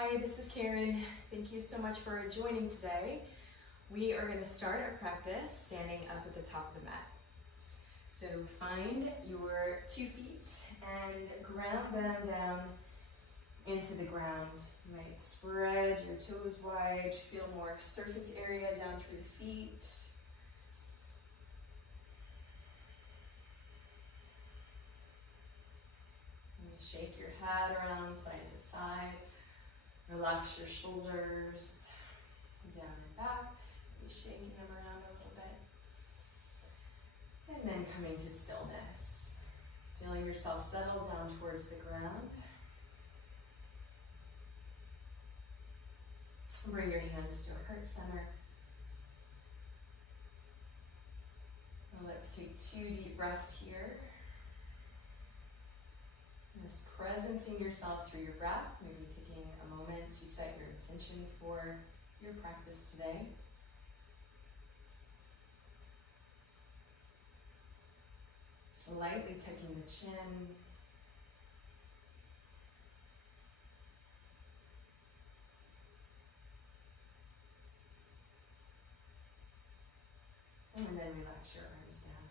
Hi, this is Karen. Thank you so much for joining today. We are going to start our practice standing up at the top of the mat. So find your 2 feet and ground them down into the ground. You might spread your toes wide, feel more surface area down through the feet. Shake your head around side to side. Relax your shoulders down and back. Maybe shaking them around a little bit. And then coming to stillness. Feeling yourself settle down towards the ground. Bring your hands to a heart center. Now let's take 2 deep breaths here. Just presencing yourself through your breath, maybe taking a moment to set your intention for your practice today. Slightly tucking the chin. And then relax your arms down.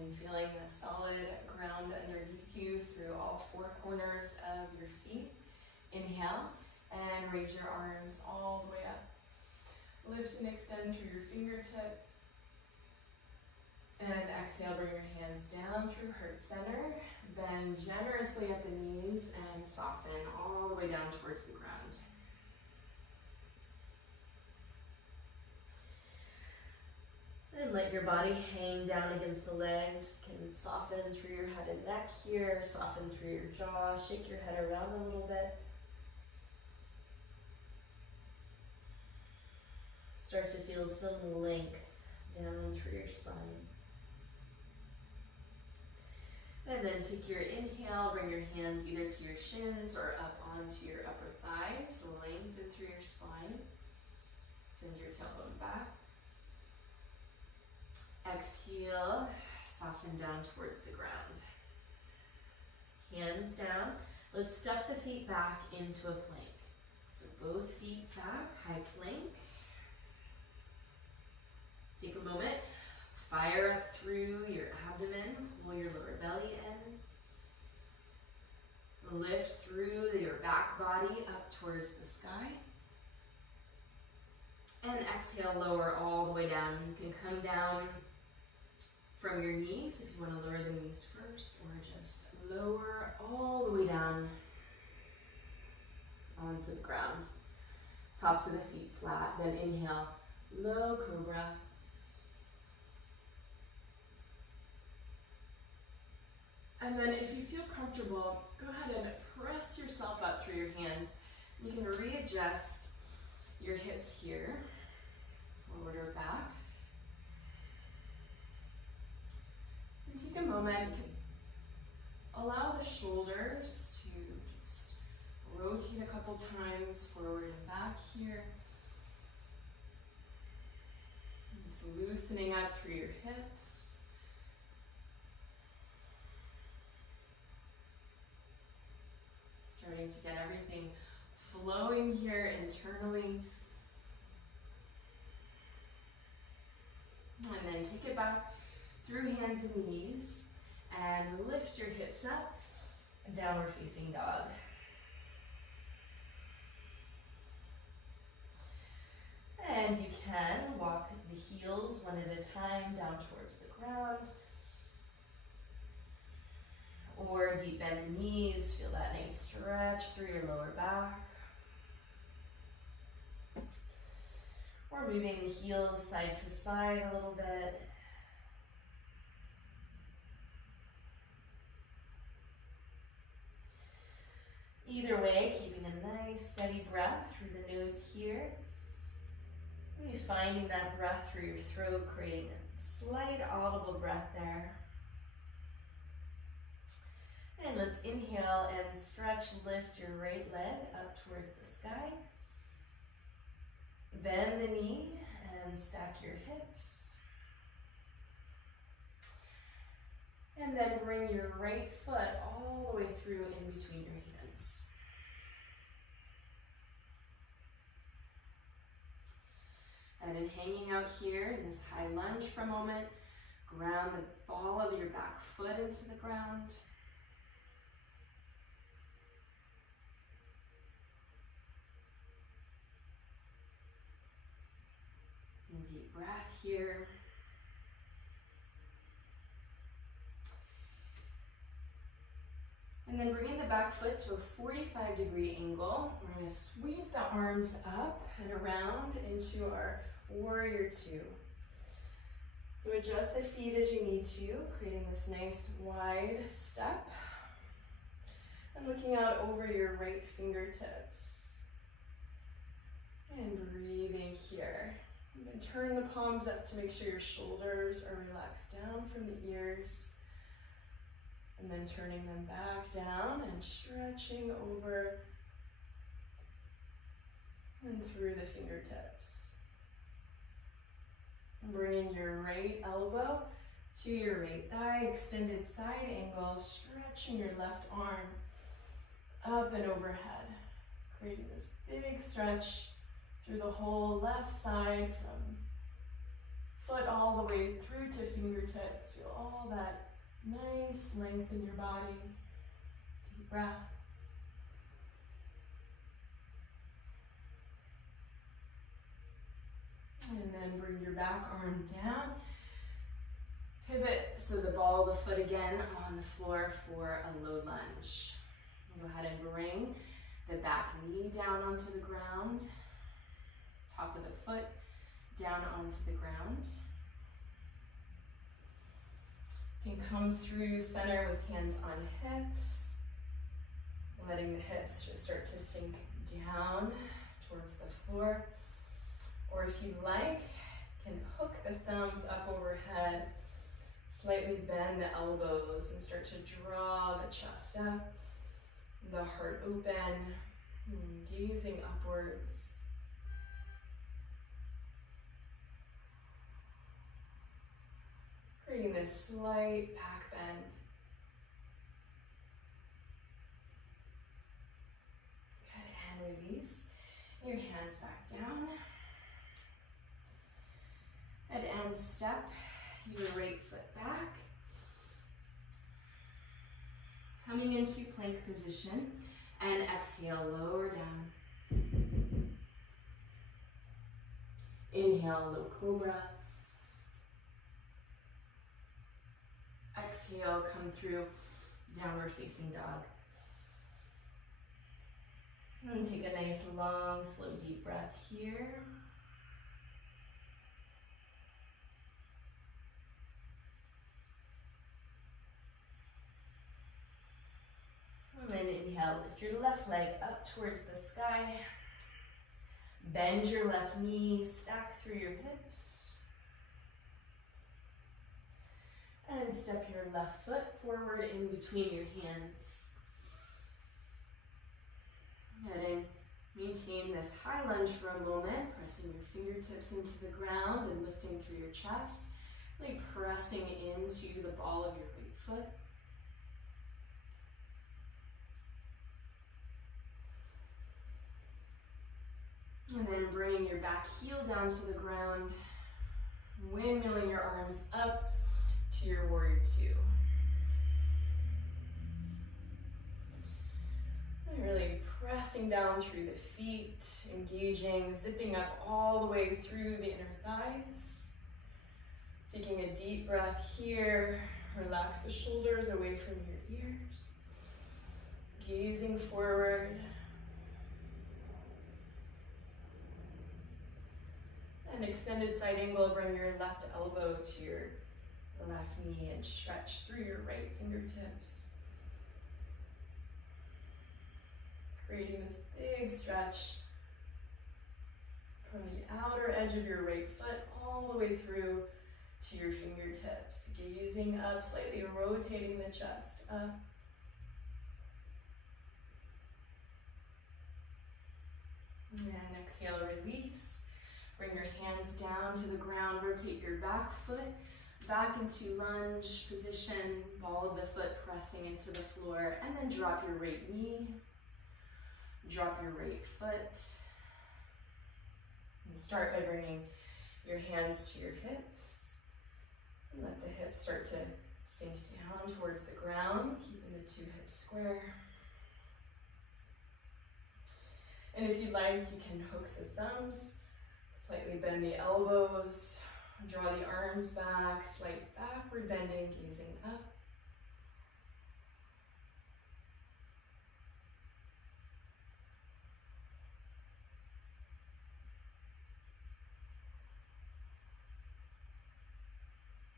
And feeling the solid ground underneath you through all 4 corners of your feet. Inhale and raise your arms all the way up. Lift and extend through your fingertips. And exhale, bring your hands down through heart center. Bend generously at the knees and soften all the way down towards the ground. And let your body hang down against the legs. You can soften through your head and neck here, soften through your jaw, shake your head around a little bit. Start to feel some length down through your spine. And then take your inhale, bring your hands either to your shins or up onto your upper thighs. Lengthen through your spine. Send your tailbone back. Exhale, soften down towards the ground. Hands down. Let's step the feet back into a plank. So both feet back, high plank. Take a moment, fire up through your abdomen, pull your lower belly in. Lift through your back body up towards the sky. And exhale, lower all the way down. You can come down from your knees if you want to lower the knees first, or just lower all the way down onto the ground. Tops of the feet flat. Then inhale, low cobra. And then if you feel comfortable, go ahead and press yourself up through your hands. You can readjust your hips here, forward or back. And take a moment, you can allow the shoulders to just rotate a couple times forward and back here. Just loosening up through your hips. Starting to get everything flowing here internally. And then take it back through hands and knees and lift your hips up, downward facing dog. And you can walk the heels one at a time down towards the ground. Or deep bend the knees, feel that nice stretch through your lower back. Or moving the heels side to side a little bit. Either way, keeping a nice steady breath through the nose here. Maybe finding that breath through your throat, creating a slight audible breath there. And let's inhale and stretch, lift your right leg up towards the sky. Bend the knee and stack your hips. And then bring your right foot all the way through in between your hands. And then hanging out here in this high lunge for a moment, ground the ball of your back foot into the ground. And deep breath here. And then bringing the back foot to a 45-degree angle, we're going to sweep the arms up and around into our warrior two. So adjust the feet as you need to, creating this nice wide step. And looking out over your right fingertips. And breathing here. You can turn the palms up to make sure your shoulders are relaxed down from the ears. And then turning them back down and stretching over and through the fingertips. And bringing your right elbow to your right thigh, extended side angle, stretching your left arm up and overhead, creating this big stretch through the whole left side from foot all the way through to fingertips. Feel all that nice length in your body. Deep breath. And then bring your back arm down. Pivot so the ball of the foot again on the floor for a low lunge. Go ahead and bring the back knee down onto the ground. Top of the foot down onto the ground. You can come through center with hands on hips, letting the hips just start to sink down towards the floor. Or if you like, you can hook the thumbs up overhead, slightly bend the elbows and start to draw the chest up, the heart open, gazing upwards. Creating this slight back bend. Good, and release. Your hands back down. And step your right foot back. Coming into plank position. And exhale, lower down. Inhale, low cobra. Exhale, come through downward facing dog. And take a nice long, slow, deep breath here. And then inhale, lift your left leg up towards the sky. Bend your left knee, stack through your hips. And step your left foot forward in between your hands. And maintain this high lunge for a moment, pressing your fingertips into the ground and lifting through your chest, really pressing into the ball of your right foot. And then bring your back heel down to the ground, windmilling your arms up to your warrior two. And really pressing down through the feet, engaging, zipping up all the way through the inner thighs. Taking a deep breath here, relax the shoulders away from your ears. Gazing forward. And extended side angle, bring your left elbow to your left knee and stretch through your right fingertips. Creating this big stretch from the outer edge of your right foot all the way through to your fingertips. Gazing up, slightly rotating the chest up. And exhale, release. Bring your hands down to the ground, rotate your back foot Back into lunge position, ball of the foot pressing into the floor, and then drop your right knee, drop your right foot, and start by bringing your hands to your hips, and let the hips start to sink down towards the ground, keeping the two hips square. And if you like, you can hook the thumbs, slightly bend the elbows, draw the arms back, slight backward bending, gazing up.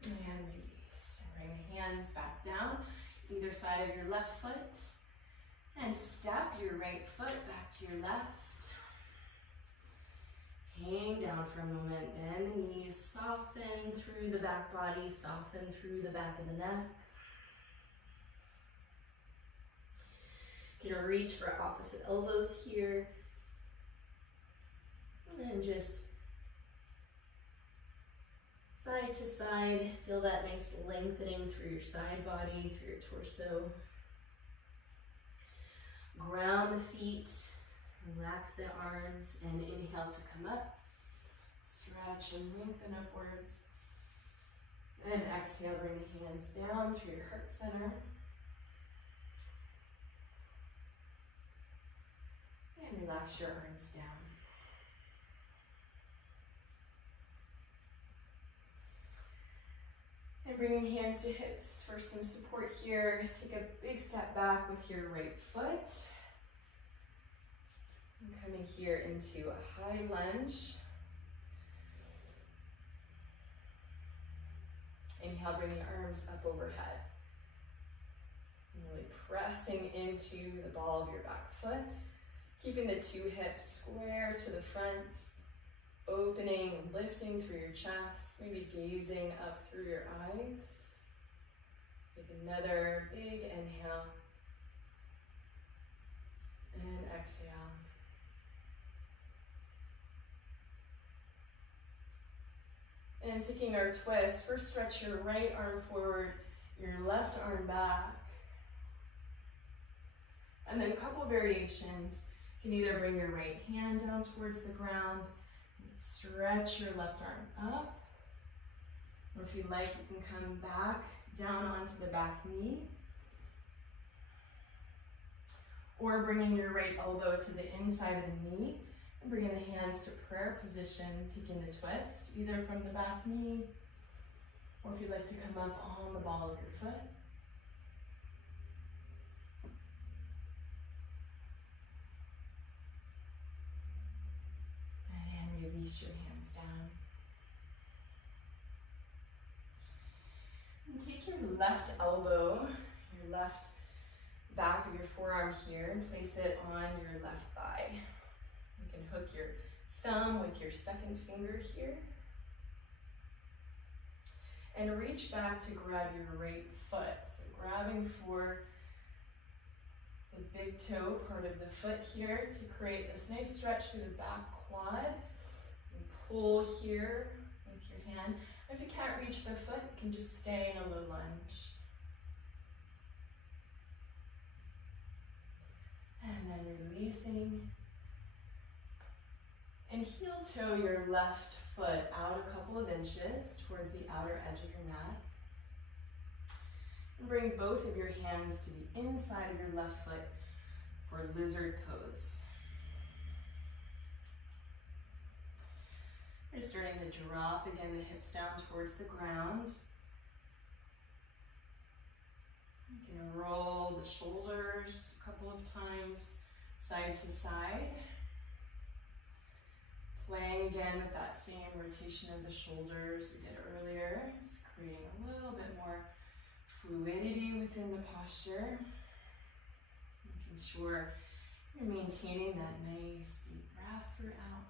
And release. And bring the hands back down, either side of your left foot. And step your right foot back to your left. Hang down for a moment, bend the knees, soften through the back body, soften through the back of the neck. You're gonna reach for opposite elbows here. And then just side to side, feel that nice lengthening through your side body, through your torso. Ground the feet. Relax the arms and inhale to come up. Stretch and lengthen upwards. And exhale, bring the hands down through your heart center. And relax your arms down. And bringing hands to hips for some support here. Take a big step back with your right foot. And coming here into a high lunge. Inhale, bring the arms up overhead. And really pressing into the ball of your back foot. Keeping the two hips square to the front. Opening and lifting through your chest. Maybe gazing up through your eyes. Take another big inhale. And exhale. And taking our twist, first stretch your right arm forward, your left arm back. And then a couple variations. You can either bring your right hand down towards the ground, stretch your left arm up. Or if you like, you can come back down onto the back knee. Or bringing your right elbow to the inside of the knee. And bringing the hands to prayer position, taking the twist, either from the back knee, or if you'd like to come up on the ball of your foot. And release your hands down. And take your left elbow, your left back of your forearm here, and place it on your left thigh. You can hook your thumb with your second finger here. And reach back to grab your right foot. So grabbing for the big toe part of the foot here to create this nice stretch through the back quad. And pull here with your hand. If you can't reach the foot, you can just stay in a low lunge. And then releasing. And heel toe your left foot out a couple of inches towards the outer edge of your mat. And bring both of your hands to the inside of your left foot for lizard pose. You're starting to drop again the hips down towards the ground. You can roll the shoulders a couple of times side to side. Playing again with that same rotation of the shoulders we did earlier. Just creating a little bit more fluidity within the posture. Making sure you're maintaining that nice deep breath throughout.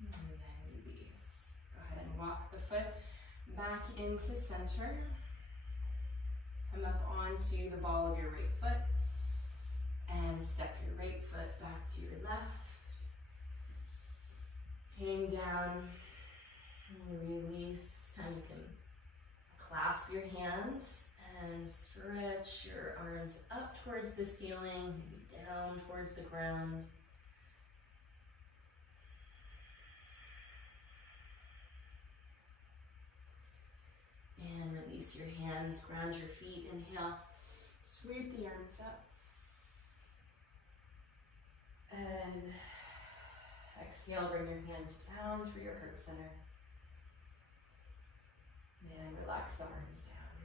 And then release. Go ahead and walk the foot back into center. Come up onto the ball of your right foot and step your right foot back to your left. Hang down and release. This time you can clasp your hands and stretch your arms up towards the ceiling, maybe down towards the ground. And release your hands, ground your feet. Inhale, sweep the arms up. And exhale, bring your hands down through your heart center. And relax the arms down.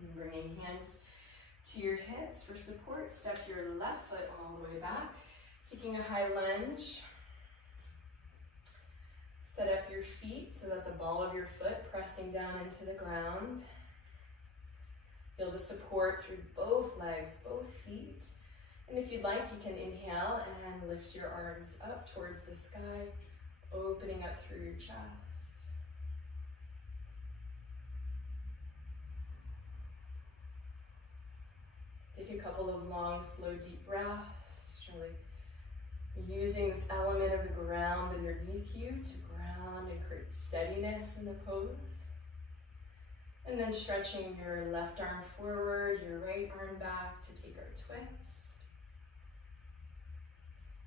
And bringing hands to your hips for support. Step your left foot all the way back. Taking a high lunge. Set up your feet so that the ball of your foot pressing down into the ground. Feel the support through both legs, both feet. And if you'd like, you can inhale and lift your arms up towards the sky, opening up through your chest. Take a couple of long, slow, deep breaths, really using this element of the ground underneath you to ground and create steadiness in the pose. And then stretching your left arm forward, your right arm back to take our twist.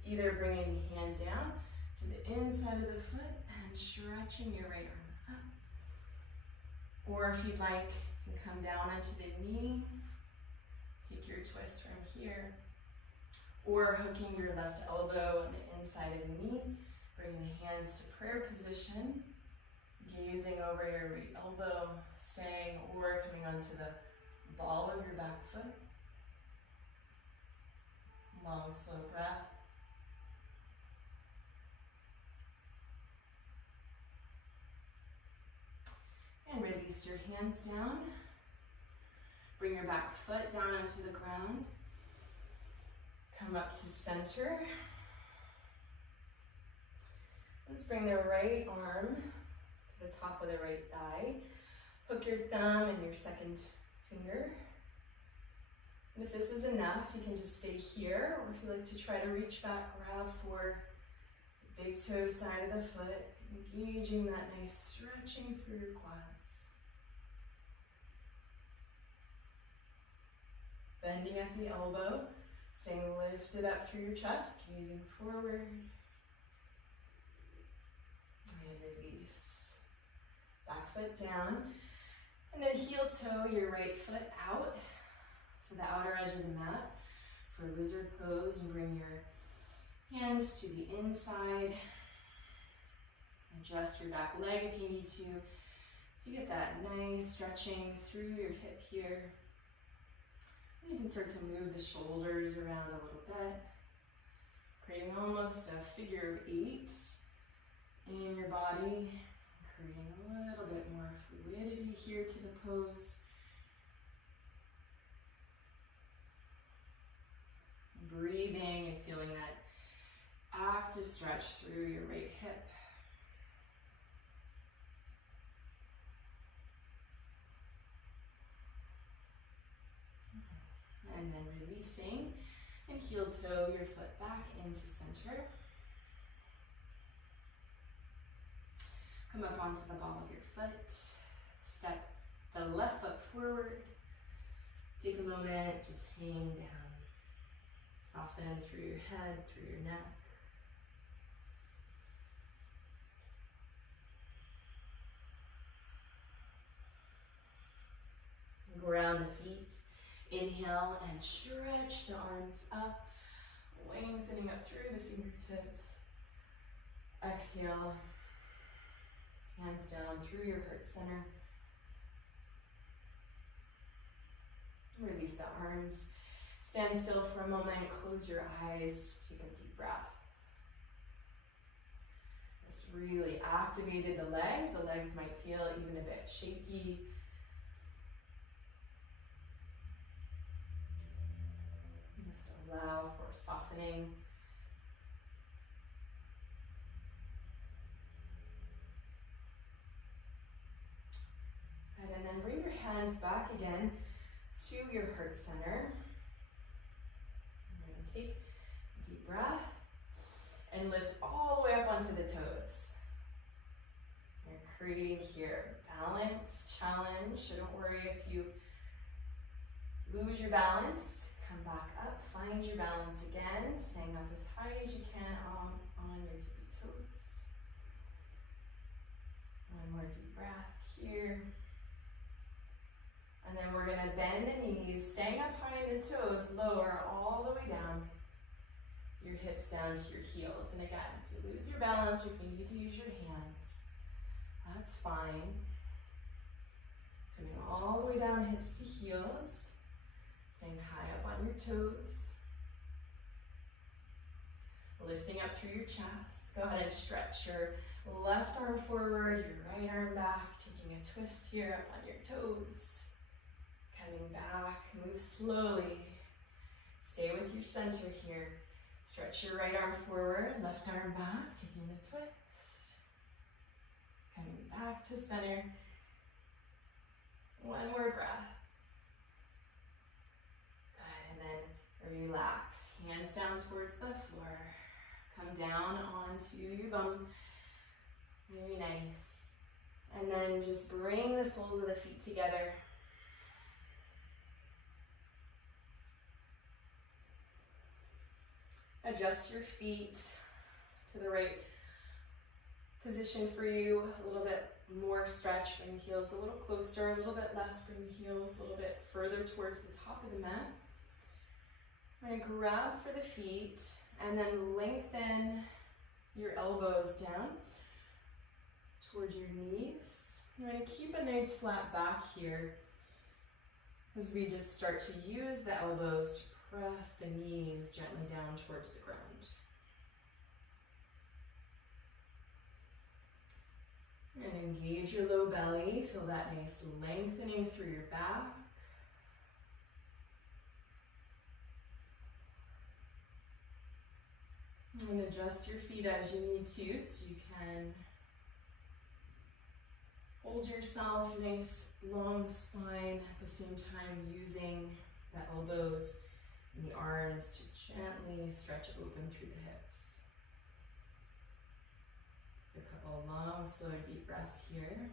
Either bringing the hand down to the inside of the foot and stretching your right arm up. Or if you'd like, you can come down into the knee. Take your twist from here. Or hooking your left elbow on the inside of the knee. Bring the hands to prayer position. Gazing over your right elbow, staying or coming onto the ball of your back foot. Long, slow breath. And release your hands down. Bring your back foot down onto the ground. Come up to center. Let's bring the right arm to the top of the right thigh. Hook your thumb and your second finger. And if this is enough, you can just stay here, or if you like to try to reach back, grab for the big toe side of the foot, engaging that nice stretching through your quads. Bending at the elbow, staying lifted up through your chest, gazing forward. And release. Back foot down. And then heel toe your right foot out to the outer edge of the mat for lizard pose, and bring your hands to the inside. Adjust your back leg if you need to. So you get that nice stretching through your hip here. You can start to move the shoulders around a little bit, creating almost a figure of 8 in your body, creating a little bit more fluidity here to the pose. Breathing and feeling that active stretch through your right hip. And then releasing, and heel toe your foot back into center. Come up onto the ball of your foot. Step the left foot forward. Take a moment, just hang down. Soften through your head, through your neck. Ground the feet. Inhale and stretch the arms up, lengthening up through the fingertips. Exhale, hands down through your heart center. Release the arms. Stand still for a moment, close your eyes, take a deep breath. This really activated the legs. The legs might feel even a bit shaky. Allow for softening. And then bring your hands back again to your heart center. You're going to take a deep breath. and lift all the way up onto the toes. You're creating here balance, challenge. So don't worry if you lose your balance. Come back up, find your balance again, staying up as high as you can on your tippy toes. One more deep breath here. And then we're gonna bend the knees, staying up high in the toes, lower all the way down. Your hips down to your heels. And again, if you lose your balance or if you need to use your hands, that's fine. Coming all the way down, hips to heels. Staying high up on your toes. Lifting up through your chest. Go ahead and stretch your left arm forward, your right arm back, taking a twist here up on your toes. Coming back, move slowly. Stay with your center here. Stretch your right arm forward, left arm back, taking the twist. Coming back to center. One more breath. Good, and then relax. Hands down towards the floor. Come down onto your bum. Very nice. And then just bring the soles of the feet together. Adjust your feet to the right position for you. A little bit more stretch, bring the heels a little closer, a little bit less, bring the heels a little bit further towards the top of the mat. I'm going to grab for the feet and then lengthen your elbows down towards your knees. I'm going to keep a nice flat back here as we just start to use the elbows to press the knees gently down towards the ground. And engage your low belly. Feel that nice lengthening through your back. And adjust your feet as you need to, so you can hold yourself, nice long spine, at the same time using the elbows and the arms to gently stretch open through the hips. A couple long, slow, deep breaths here.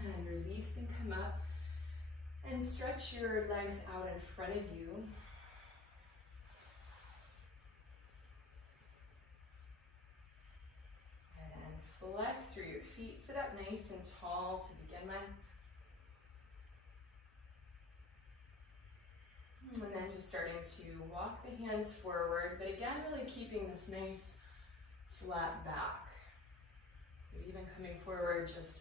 And release and come up. And stretch your legs out in front of you. And flex through your feet. Sit up nice and tall to begin with. And then just starting to walk the hands forward, but again, really keeping this nice flat back. So even coming forward just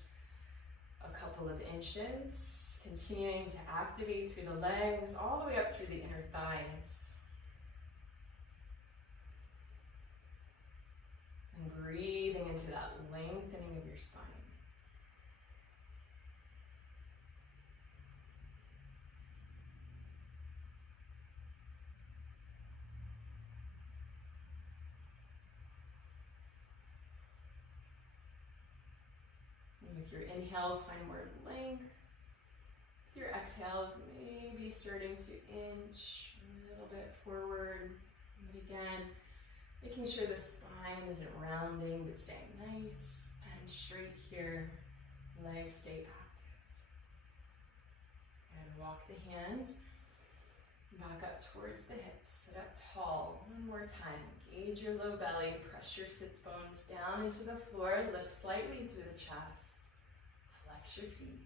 a couple of inches. Continuing to activate through the legs, all the way up through the inner thighs. And breathing into that lengthening of your spine. And with your inhales, find more length. Your exhales, maybe starting to inch a little bit forward. And again, making sure the spine isn't rounding, but staying nice and straight here. Legs stay active. And walk the hands back up towards the hips. Sit up tall. One more time. Engage your low belly. Press your sits bones down into the floor. Lift slightly through the chest. Flex your feet.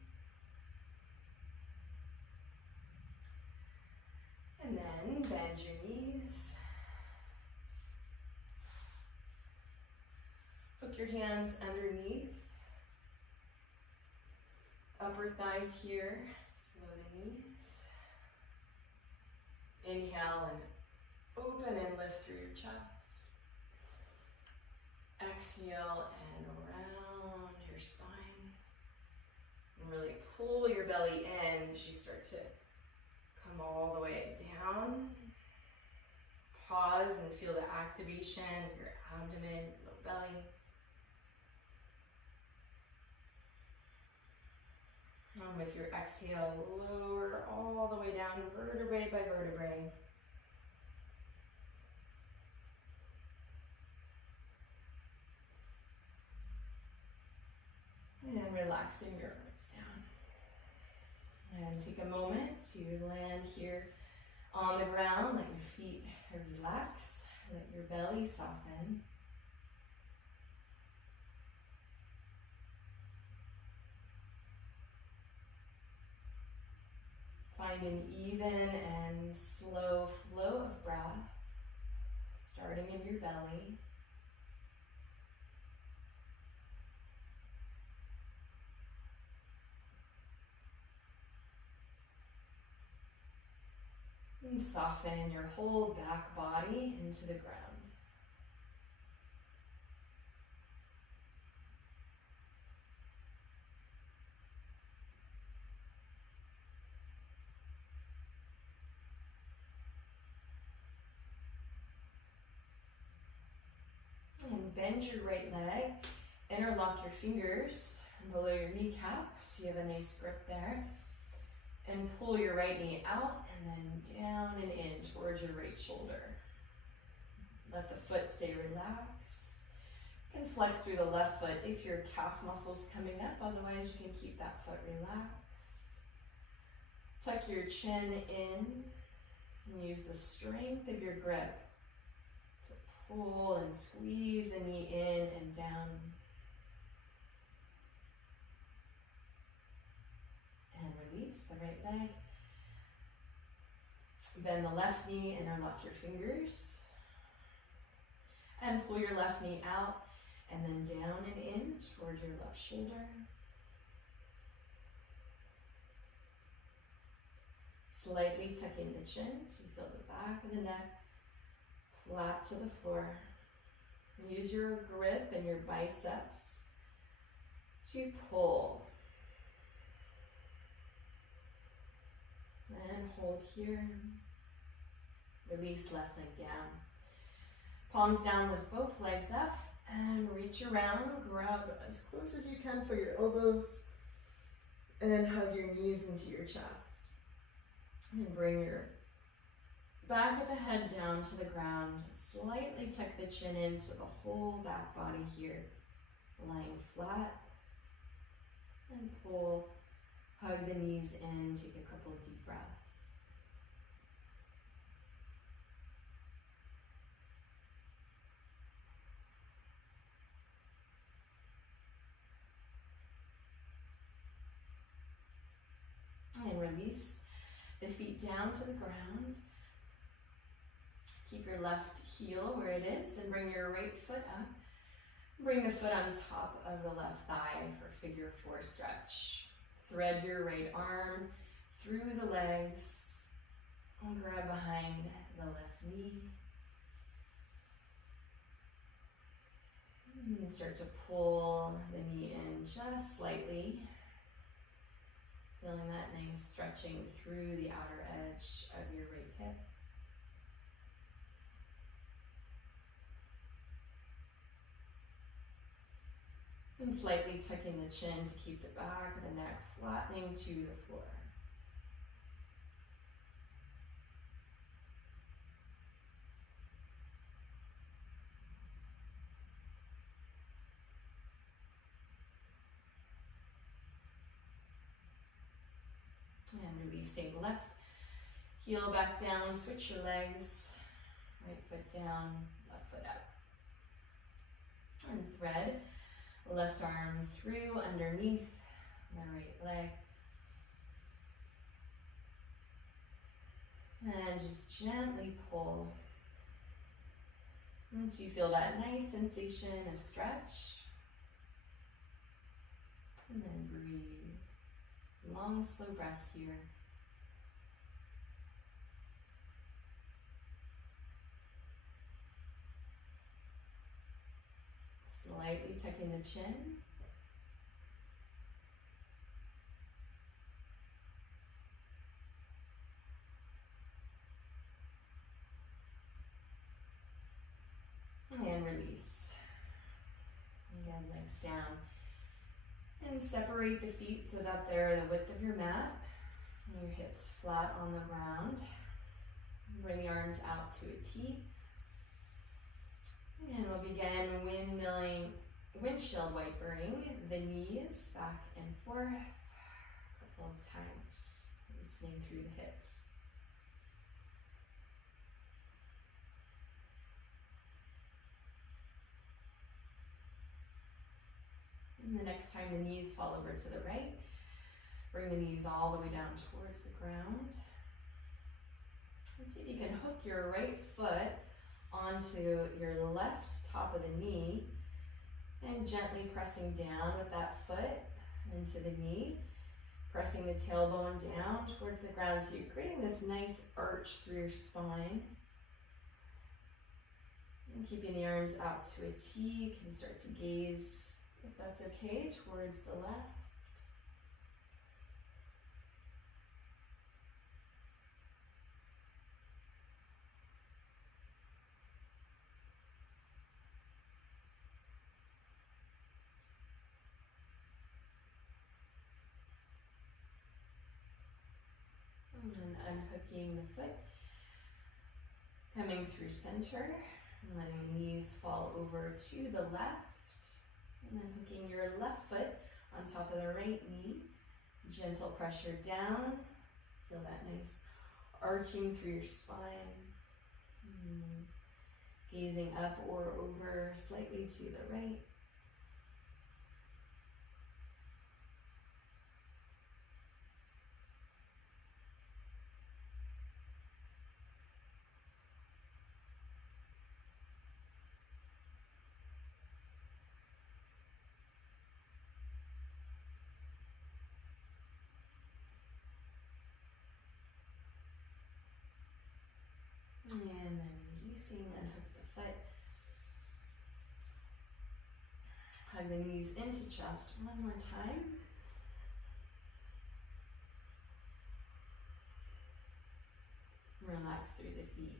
And then bend your knees. Hook your hands underneath. Upper thighs here, just below the knees. Inhale and open and lift through your chest. Exhale and around your spine. And really pull your belly in as you start to come all the way down. pause and feel the activation of your abdomen, low belly. And with your exhale, lower all the way down, vertebrae by vertebrae. And then relaxing your arms down. And take a moment to land here on the ground. Let your feet relax. Let your belly soften. Find an even and slow flow of breath, starting in your belly. And soften your whole back body into the ground. And bend your right leg, interlock your fingers below your kneecap so you have a nice grip there. And pull your right knee out and then down and in towards your right shoulder. Let the foot stay relaxed. You can flex through the left foot if your calf muscle's coming up, otherwise you can keep that foot relaxed. Tuck your chin in and use the strength of your grip to pull and squeeze the knee in and down. And release the right leg. Bend the left knee, interlock your fingers. And pull your left knee out and then down and in towards your left shoulder. Slightly tucking the chin so you feel the back of the neck flat to the floor. Use your grip and your biceps to pull. And hold here. Release left leg down. Palms down, lift both legs up and reach around. Grab as close as you can for your elbows and hug your knees into your chest. And bring your back of the head down to the ground. Slightly tuck the chin in so the whole back body here lying flat. And pull. Hug the knees in, take a couple deep breaths. And release the feet down to the ground. Keep your left heel where it is and bring your right foot up. Bring the foot on top of the left thigh for figure four stretch. Thread your right arm through the legs and grab behind the left knee. And start to pull the knee in just slightly. Feeling that nice stretching through the outer edge of your right hip. And slightly tucking the chin to keep the back of the neck flattening to the floor. And releasing left heel back down, switch your legs, right foot down, left foot up. And thread. Left arm through underneath the right leg. And just gently pull until you feel that nice sensation of stretch. And then breathe. Long, slow breaths here. Slightly tucking the chin. And separate the feet so that they're the width of your mat. And your hips flat on the ground. Bring the arms out to a T. And we'll begin windshield wipering the knees back and forth a couple of times, loosening through the hips. And the next time the knees fall over to the right, bring the knees all the way down towards the ground. And see if you can hook your right foot onto your left top of the knee and gently pressing down with that foot into the knee, pressing the tailbone down towards the ground so you're creating this nice arch through your spine. And keeping the arms out to a T, you can start to gaze, if that's okay, towards the left. And then unhooking the foot, coming through center, and letting the knees fall over to the left, and then hooking your left foot on top of the right knee, gentle pressure down, feel that nice arching through your spine, gazing up or over slightly to the right. And then releasing, unhook the foot. Hug the knees into chest one more time. Relax through the feet.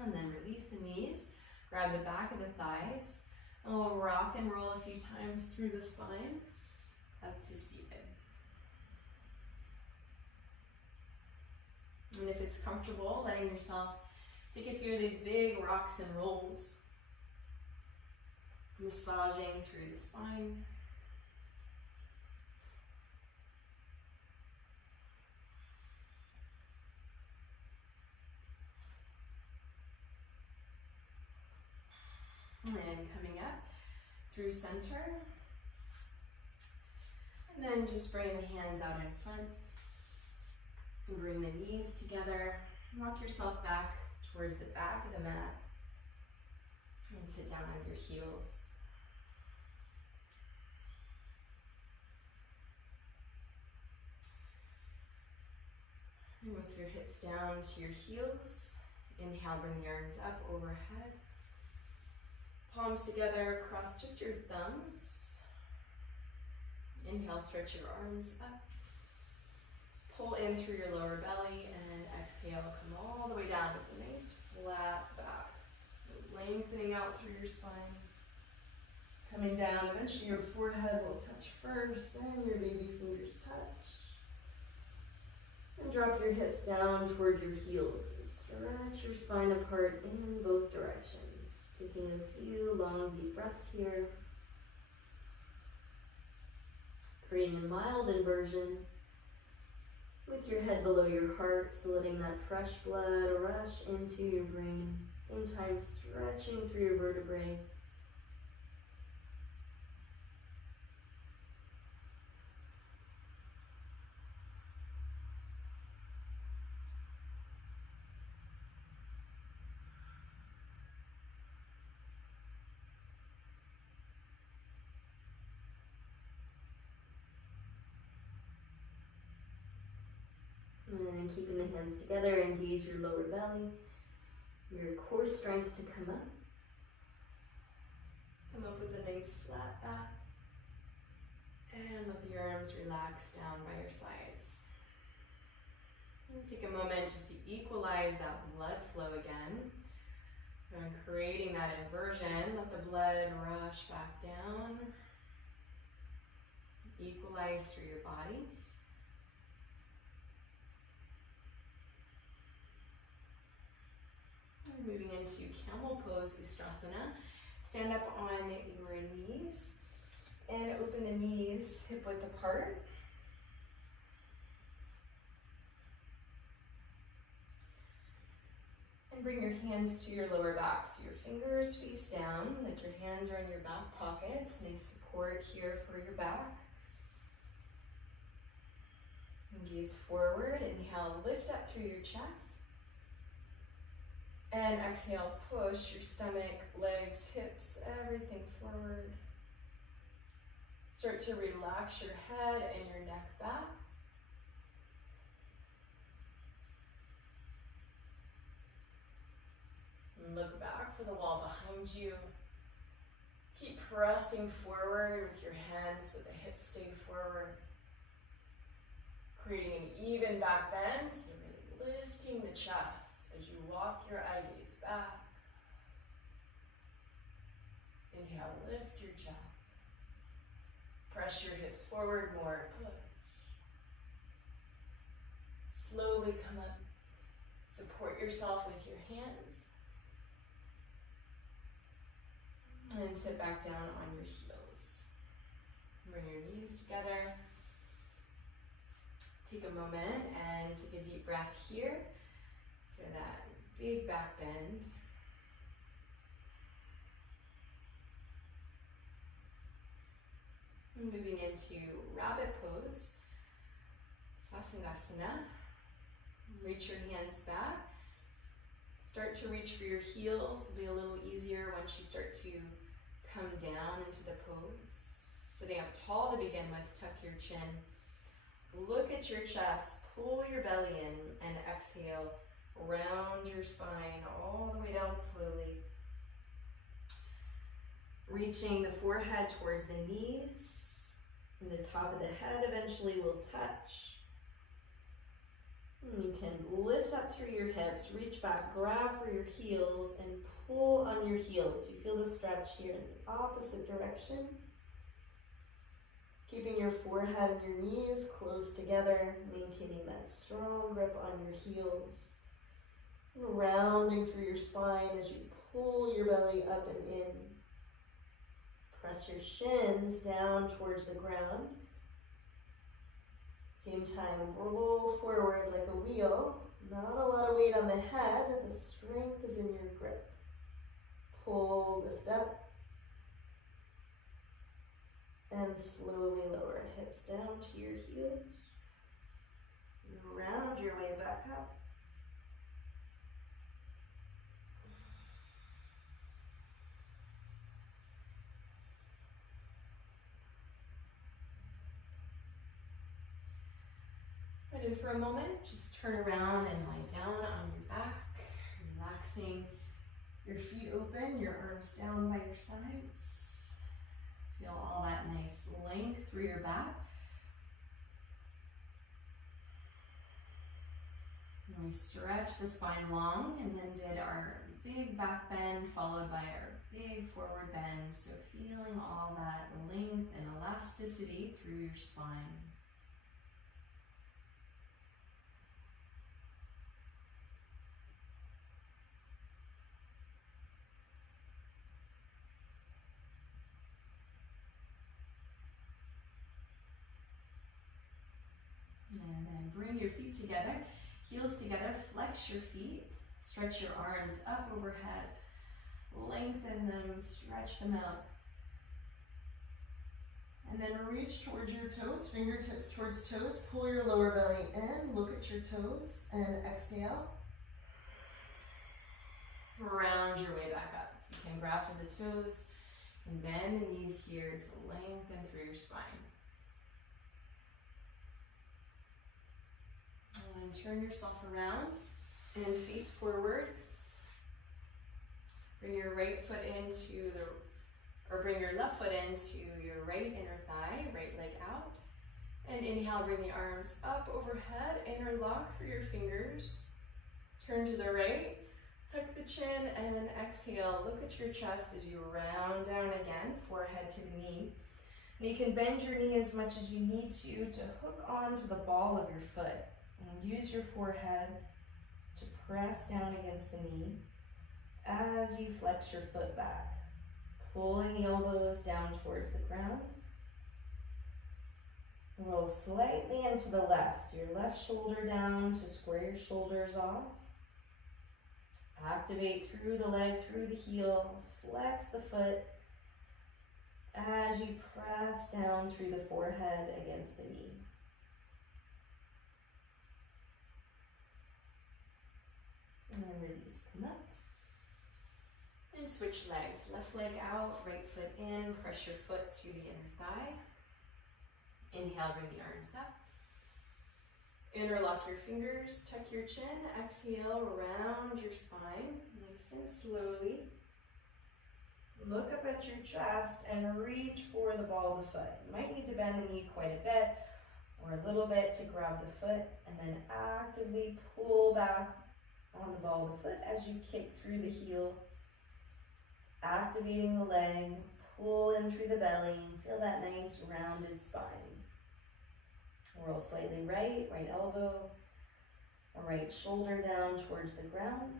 And then release the knees. Grab the back of the thighs. And we'll rock and roll a few times through the spine up to seated. And if it's comfortable, letting yourself take a few of these big rocks and rolls, massaging through the spine. And coming up through center. And then just bring the hands out in front. And bring the knees together. Rock yourself back towards the back of the mat. And sit down on your heels. And with your hips down to your heels, inhale, bring the arms up overhead. Palms together across just your thumbs. Inhale, stretch your arms up. Pull in through your lower belly and exhale, come all the way down with a nice flat back. Lengthening out through your spine. Coming down, eventually your forehead will touch first, then your baby fingers touch. And drop your hips down toward your heels. Stretch your spine apart in both directions. Taking a few long, deep breaths here. Creating a mild inversion with your head below your heart, so letting that fresh blood rush into your brain. Same time stretching through your vertebrae. And then keeping the hands together, engage your lower belly, your core strength to come up. Come up with a nice flat back. And let the arms relax down by your sides. And take a moment just to equalize that blood flow again. And creating that inversion, let the blood rush back down. Equalize through your body. And moving into camel pose, Ustrasana. Stand up on your knees and open the knees hip width apart. And bring your hands to your lower back, so your fingers face down, like your hands are in your back pockets. Nice support here for your back. And gaze forward. Inhale, lift up through your chest. And exhale, push your stomach, legs, hips, everything forward. Start to relax your head and your neck back. Look back for the wall behind you. Keep pressing forward with your hands so the hips stay forward. Creating an even back bend, so really lifting the chest as you walk your eye gaze back. Inhale, lift your chest. Press your hips forward more, push. Slowly come up. Support yourself with your hands. And sit back down on your heels. Bring your knees together. Take a moment and take a deep breath here for that big back bend. Moving into rabbit pose, Sasangasana. Reach your hands back. Start to reach for your heels. It'll be a little easier once you start to come down into the pose. Sitting up tall to begin with, tuck your chin. Look at your chest, pull your belly in, and exhale. Round your spine all the way down slowly. Reaching the forehead towards the knees, and the top of the head eventually will touch. You can lift up through your hips, reach back, grab for your heels, and pull on your heels. You feel the stretch here in the opposite direction. Keeping your forehead and your knees close together, maintaining that strong grip on your heels. Rounding through your spine as you pull your belly up and in. Press your shins down towards the ground. Same time, roll forward like a wheel. Not a lot of weight on the head. The strength is in your grip. Pull, lift up. And slowly lower hips down to your heels. Round your way back up. And for a moment, just turn around and lie down on your back, relaxing your feet open, your arms down by your sides. Feel all that nice length through your back. And we stretch the spine long and then did our big back bend followed by our big forward bend. So feeling all that length and elasticity through your spine. And then bring your feet together, heels together, flex your feet, stretch your arms up overhead, lengthen them, stretch them out. And then reach towards your toes, fingertips towards toes, pull your lower belly in, look at your toes, and exhale. Round your way back up. You can grab for the toes and bend the knees here to lengthen through your spine. And turn yourself around and face forward. Bring your right foot into bring your left foot into your right inner thigh, right leg out. And inhale, bring the arms up overhead, interlock through your fingers. Turn to the right, Tuck the chin and exhale. Look at your chest as you round down again, forehead to the knee. And you can bend your knee as much as you need to hook onto the ball of your foot. And use your forehead to press down against the knee as you flex your foot back, pulling the elbows down towards the ground. Roll slightly into the left, so your left shoulder down to square your shoulders off. Activate through the leg, through the heel, flex the foot as you press down through the forehead against the knee. And then release, come up. And switch legs, left leg out, right foot in, press your foot to the inner thigh. Inhale, bring the arms up. Interlock your fingers, tuck your chin, exhale, round your spine, nice and slowly. Look up at your chest and reach for the ball of the foot. You might need to bend the knee quite a bit or a little bit to grab the foot, and then actively pull back on the ball of the foot as you kick through the heel, activating the leg, pull in through the belly, feel that nice rounded spine. Roll slightly right, right elbow, or right shoulder down towards the ground.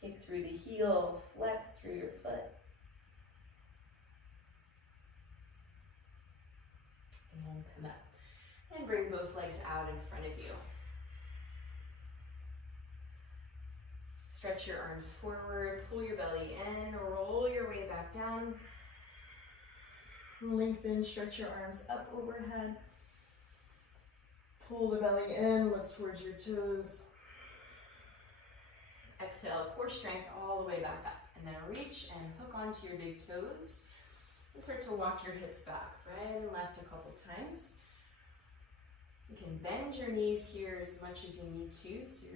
Kick through the heel, flex through your foot. And come up. And bring both legs out in front of you. Stretch your arms forward, pull your belly in, roll your way back down. Lengthen, stretch your arms up overhead. Pull the belly in, look towards your toes. Exhale, core strength all the way back up. And then reach and hook onto your big toes. And start to walk your hips back, right and left a couple times. You can bend your knees here as much as you need to, so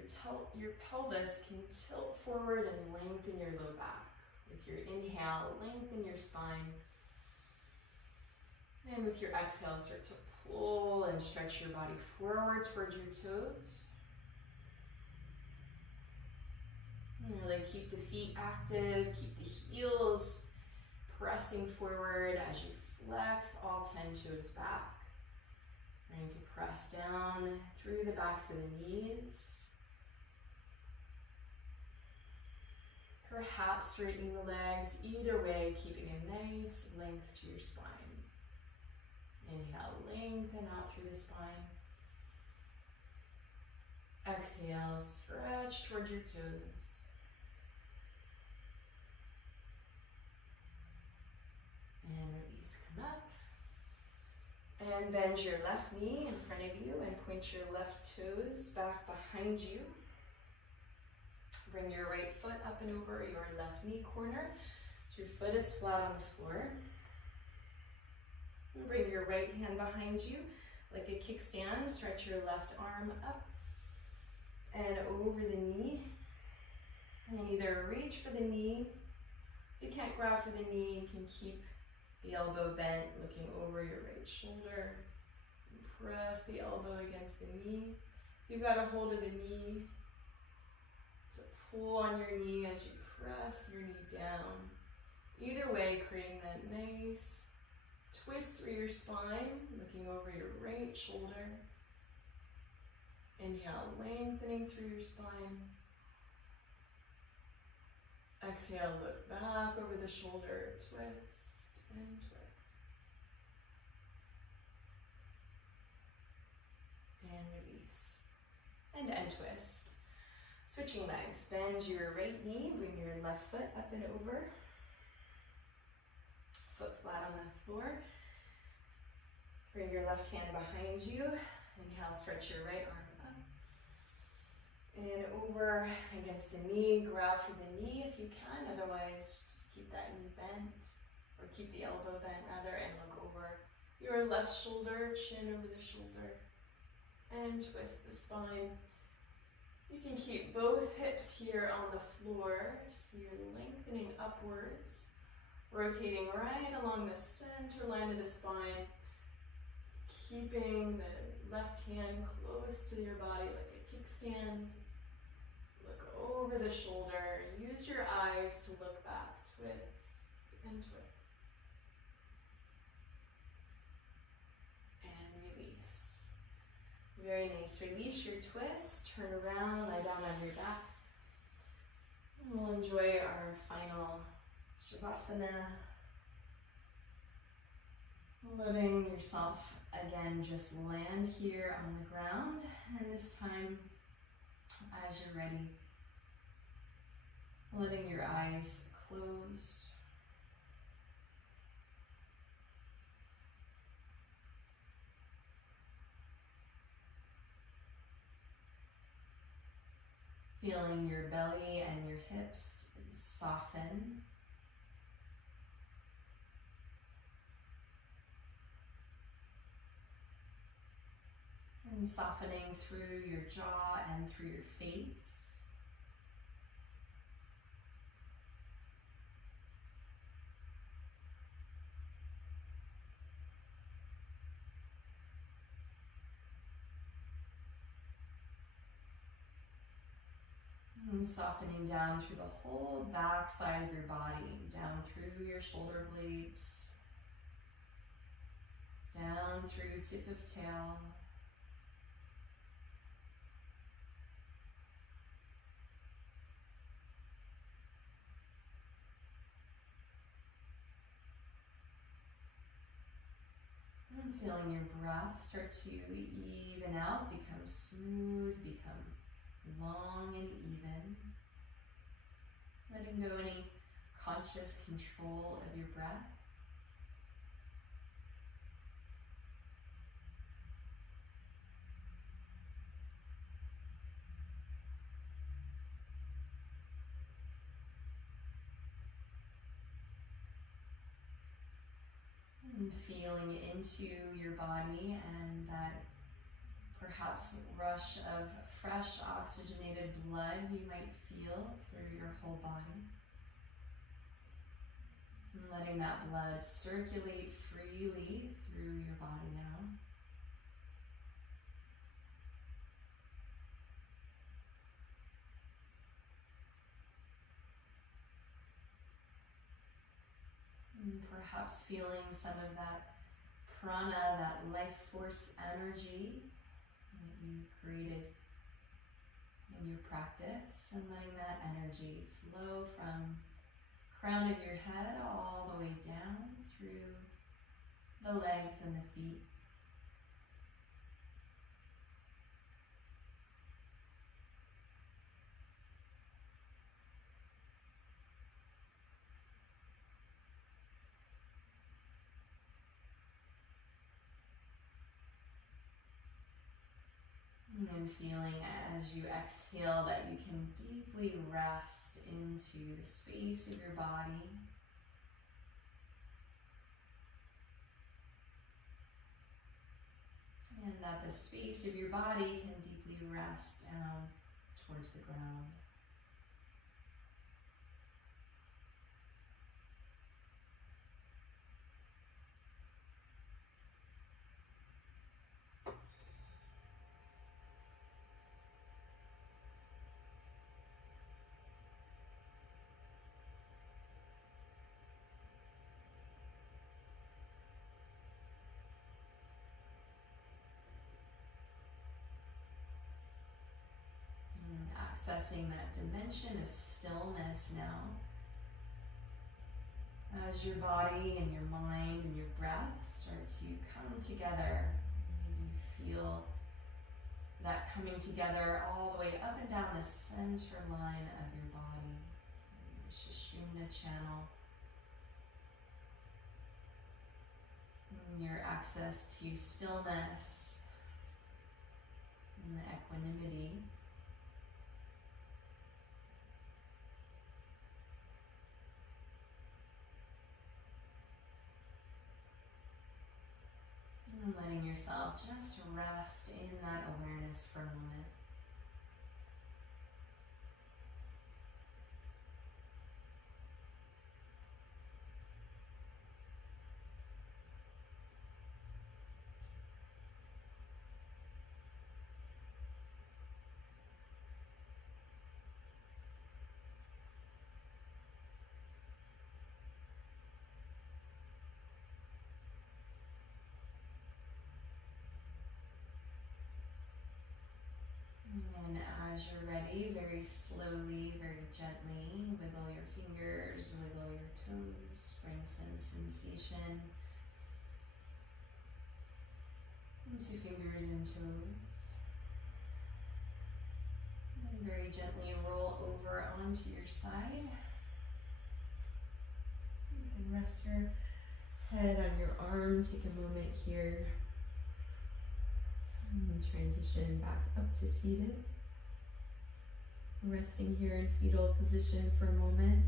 your pelvis can tilt forward and lengthen your low back. With your inhale, lengthen your spine. And with your exhale, start to pull and stretch your body forward towards your toes. And really keep the feet active, keep the heels pressing forward as you flex all 10 toes back. Trying to press down through the backs of the knees. Perhaps straightening the legs, either way, keeping a nice length to your spine. Inhale, lengthen out through the spine. Exhale, stretch toward your toes. And release, come up. And bend your left knee in front of you and point your left toes back behind you. Bring your right foot up and over your left knee corner so your foot is flat on the floor. And bring your right hand behind you like a kickstand. Stretch your left arm up and over the knee. And either reach for the knee. If you can't grab for the knee, you can keep the elbow bent, looking over your right shoulder. Press the elbow against the knee. You've got a hold of the knee to pull on your knee as you press your knee down. Either way, creating that nice twist through your spine, looking over your right shoulder. Inhale, lengthening through your spine. Exhale, look back over the shoulder, twist. And twist. And release. And end twist. Switching legs. Bend your right knee, bring your left foot up and over. Foot flat on the floor. Bring your left hand behind you. Inhale, stretch your right arm up. And over against the knee. Grab for the knee if you can, otherwise just keep that knee bent. Or keep the elbow bent rather, and look over your left shoulder, chin over the shoulder, and twist the spine. You can keep both hips here on the floor, so you're lengthening upwards, rotating right along the center line of the spine, keeping the left hand close to your body like a kickstand. Look over the shoulder And twist. And release. Very nice. Release your twist. Turn around, lie down on your back. And we'll enjoy our final Shavasana. Letting yourself again just land here on the ground. And this time, as you're ready, letting your eyes close. Feeling your belly and your hips soften. And softening through your jaw and through your face. And softening down through the whole back side of your body, down through your shoulder blades, down through tip of tail. And feeling your breath start to even out, become smooth, become long and even. Letting go any conscious control of your breath. And feeling into your body and that perhaps rush of fresh oxygenated blood you might feel through your whole body. And letting that blood circulate freely through your body now. And perhaps feeling some of that prana, that life force energy that you created in your practice, and letting that energy flow from crown of your head all the way down through the legs and the feet. And feeling as you exhale that you can deeply rest into the space of your body. And that the space of your body can deeply rest down towards the ground. Accessing that dimension of stillness now. As your body and your mind and your breath start to come together, maybe you feel that coming together all the way up and down the center line of your body, the Sushumna channel. And your access to stillness and the equanimity. And letting yourself just rest in that awareness for a moment. And as you're ready, very slowly, very gently, wiggle your fingers, wiggle your toes, bring some sensation into fingers and toes. And very gently roll over onto your side. You can rest your head on your arm. Take a moment here. And transition back up to seated. Resting here in fetal position for a moment.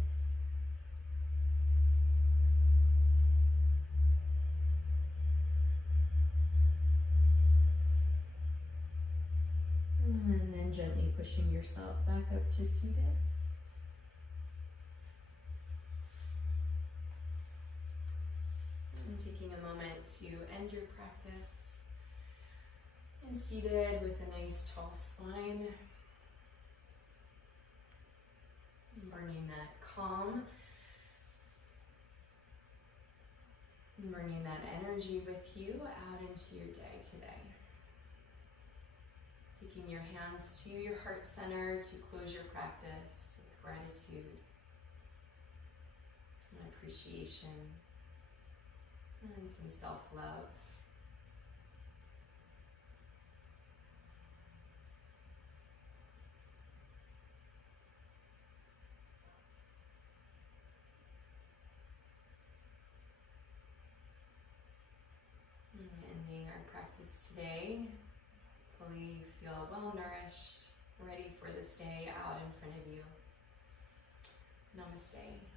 And then gently pushing yourself back up to seated. And taking a moment to end your practice. And seated with a nice tall spine. Bringing that calm. And bringing that energy with you out into your day today. Taking your hands to your heart center to close your practice with gratitude and appreciation and some self-love. Ending our practice today. Hopefully you feel well nourished, ready for this day out in front of you. Namaste.